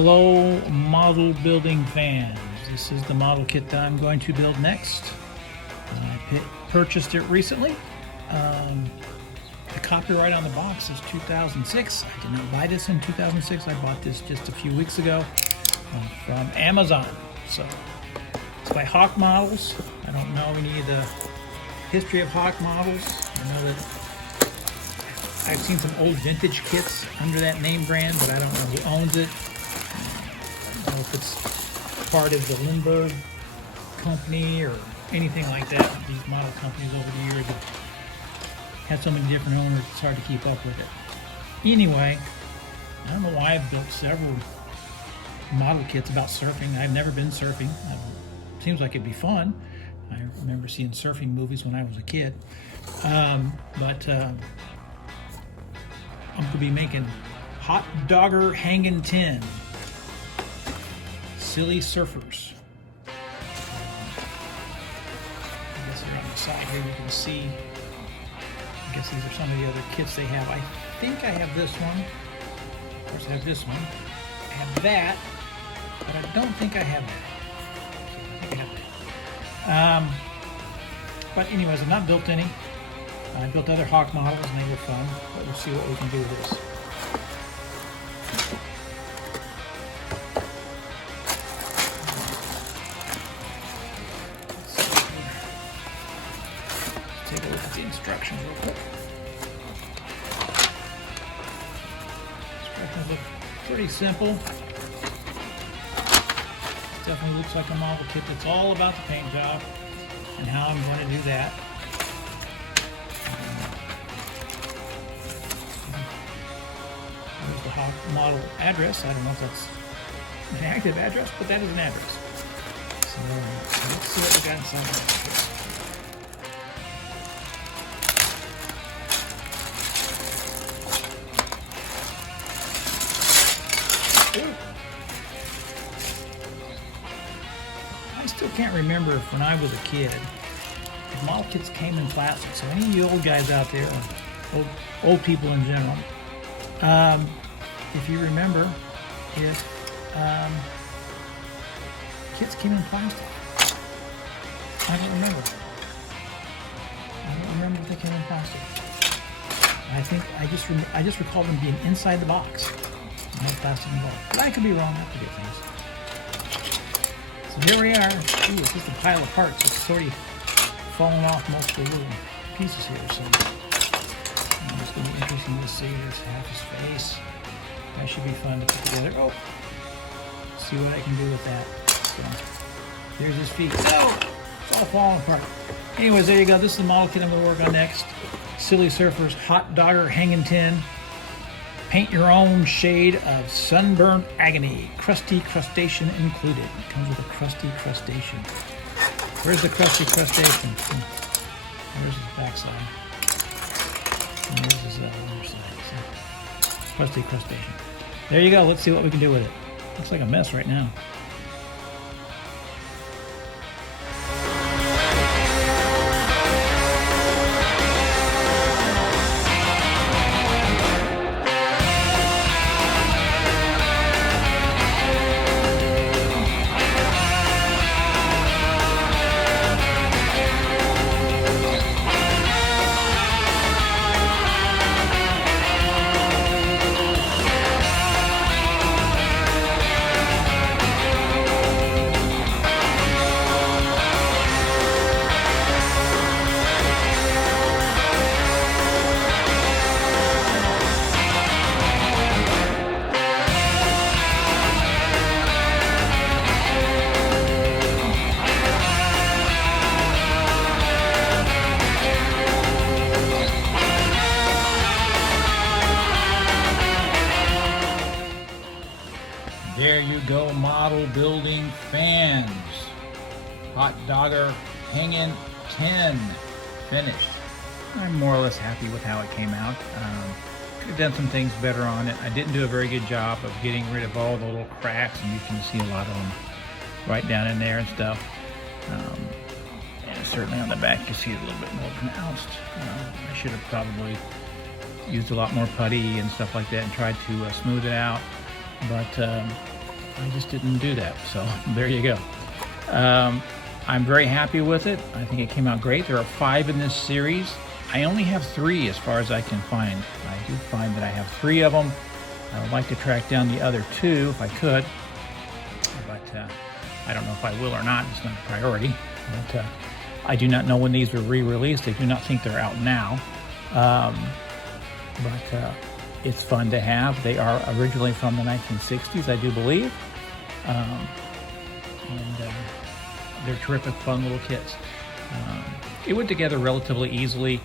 Hello model building fans, this is the model kit that I'm going to build next. I purchased it recently. The copyright on the box is 2006. I did not buy this in 2006. I bought this just a few weeks ago from Amazon. So it's by Hawk Models. I don't know any of the history of Hawk Models. I know that I've seen some old vintage kits under that name brand, but I don't know who owns it. I don't know if it's part of the Lindbergh company or anything like that. These model companies over the years have had so many different owners, it's hard to keep up with it. Anyway, I don't know why I've built several model kits about surfing. I've never been surfing. Seems like it'd be fun. I remember seeing surfing movies when I was a kid. I'm going to be making Hot Dogger Hangin 10 Silly Surfers. I guess they're on the side here, you can see. I guess these are some of the other kits they have. I think I have this one. Of course I have this one. I have that, but I don't think I have that. I think I have that. But anyways, I've not built any. I built other Hawk models and they were fun, but we'll see what we can do with this. Let's take a look at the instructions real quick. Instructions look pretty simple. It definitely looks like a model kit that's all about the paint job and how I'm going to do that. There's the Hawk model address. I don't know if that's an active address, but that is an address. So let's see what we got inside of this. I still can't remember if when I was a kid, the model kits came in plastic. So any of you old guys out there, old people in general, if you remember, if kits came in plastic, I don't remember. I don't remember if they came in plastic. I think I just recall them being inside the box, no plastic involved. But I could be wrong. I forget things. So here we are. Ooh, it's just a pile of parts. It's sort of falling off most of the little pieces here. So it's going to be interesting to see. There's half his face. That should be fun to put together. Oh, see what I can do with that. So there's his feet. Oh, it's all falling apart. Anyways, there you go. This is the model kit I'm going to work on next. Silly Surfers Hot Dogger Hangin 10. Paint your own shade of sunburnt agony. Crusty crustacean included. It comes with a crusty crustacean. Where's the crusty crustacean? Where's his backside? And where's his underside? So, crusty crustacean. There you go. Let's see what we can do with it. Looks like a mess right now. There you go, model building fans. Hot Dogger Hangin 10 finished. I'm more or less happy with how it came out. Could have done some things better on it. I didn't do a very good job of getting rid of all the little cracks, and you can see a lot of them right down in there and stuff. And certainly on the back you see it a little bit more pronounced. I should have probably used a lot more putty and stuff like that and tried to smooth it out, but I just didn't do that. So there you go. I'm very happy with it. I think it came out great. There are 5 in this series. I only have 3 as far as I can find. I do find that I have 3 of them. I would like to track down the other 2 if I could, but I don't know if I will or not. It's not a priority. But I do not know when these were re-released. I do not think they're out now. But it's fun to have. They are originally from the 1960s, I do believe. And they're terrific, fun little kits. It went together relatively easily.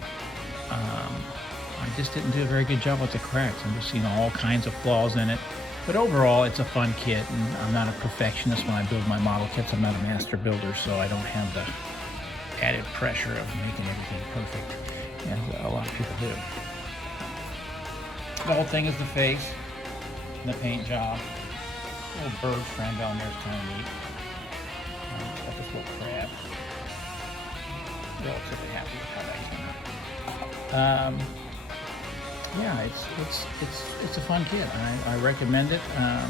I just didn't do a very good job with the cracks. I'm just seeing all kinds of flaws in it. But overall, it's a fun kit, and I'm not a perfectionist when I build my model kits. I'm not a master builder, so I don't have the added pressure of making everything perfect, as a lot of people do. The whole thing is the face and the paint job. Little bird friend down there is kind of neat. Got this little crab. Relatively happy with how that came out. Yeah, it's a fun kit. I recommend it. I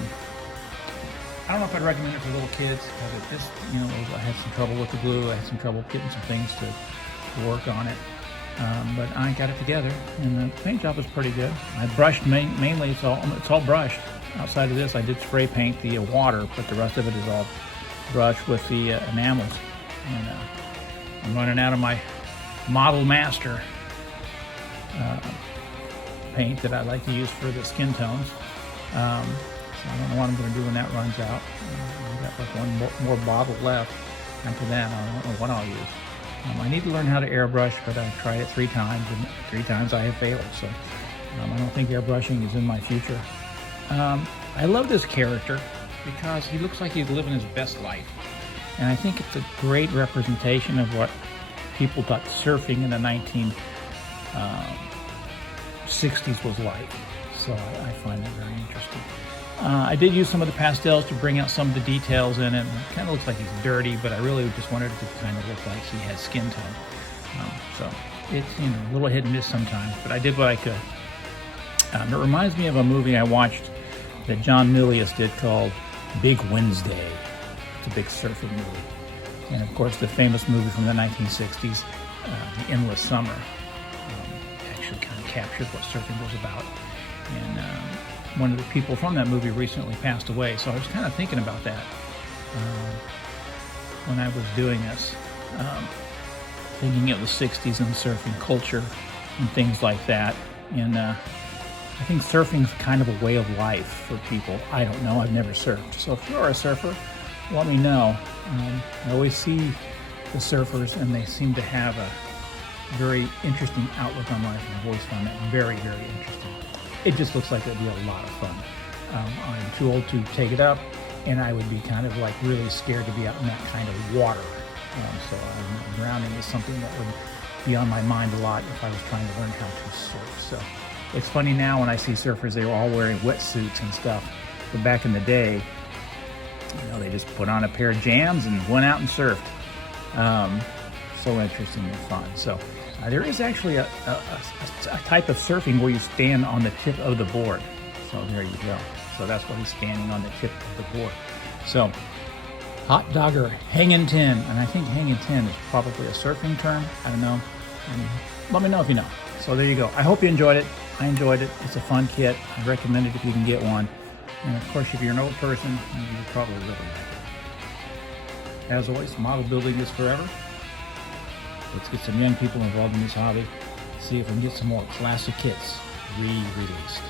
don't know if I'd recommend it for little kids because it just, I had some trouble with the glue. I had some trouble getting some things to work on it. But I got it together, and the paint job was pretty good. I brushed mainly. It's all brushed. Outside of this, I did spray paint the water, but the rest of it is all brushed with the enamels. And I'm running out of my Model Master paint that I like to use for the skin tones. So I don't know what I'm going to do when that runs out. I've got like one more bottle left. After that, I don't know what I'll use. I need to learn how to airbrush, but I've tried it 3 times, and 3 times I have failed. So I don't think airbrushing is in my future. I love this character because he looks like he's living his best life. And I think it's a great representation of what people thought surfing in the 1960s was like. So I find that very interesting. I did use some of the pastels to bring out some of the details in it. It kind of looks like he's dirty, but I really just wanted it to kind of look like he has skin tone. So it's a little hit and miss sometimes, but I did what I could. It reminds me of a movie I watched that John Milius did called Big Wednesday. It's a big surfing movie. And of course, the famous movie from the 1960s, The Endless Summer, actually kind of captured what surfing was about. And one of the people from that movie recently passed away, so I was kind of thinking about that when I was doing this, thinking of the 60s and surfing culture and things like that. And I think surfing's kind of a way of life for people. I don't know, I've never surfed. So if you're a surfer, let me know. I always see the surfers, and they seem to have a very interesting outlook on life, and I've always found that very, very interesting. It just looks like it'd be a lot of fun. I'm too old to take it up, and I would be kind of like really scared to be out in that kind of water. So drowning is something that would be on my mind a lot if I was trying to learn how to surf. So it's funny now when I see surfers, they were all wearing wetsuits and stuff. But back in the day, they just put on a pair of jams and went out and surfed. So interesting and fun. So there is actually a type of surfing where you stand on the tip of the board. So there you go. So that's what he's standing on the tip of the board. So hot dogger, Hangin 10. And I think Hangin 10 is probably a surfing term. I don't know. Let me know if you know. So there you go. I hope you enjoyed it. I enjoyed it. It's a fun kit. I recommend it if you can get one. And of course, if you're an old person, you probably really like it. As always, model building is forever. Let's get some young people involved in this hobby. See if we can get some more classic kits re-released.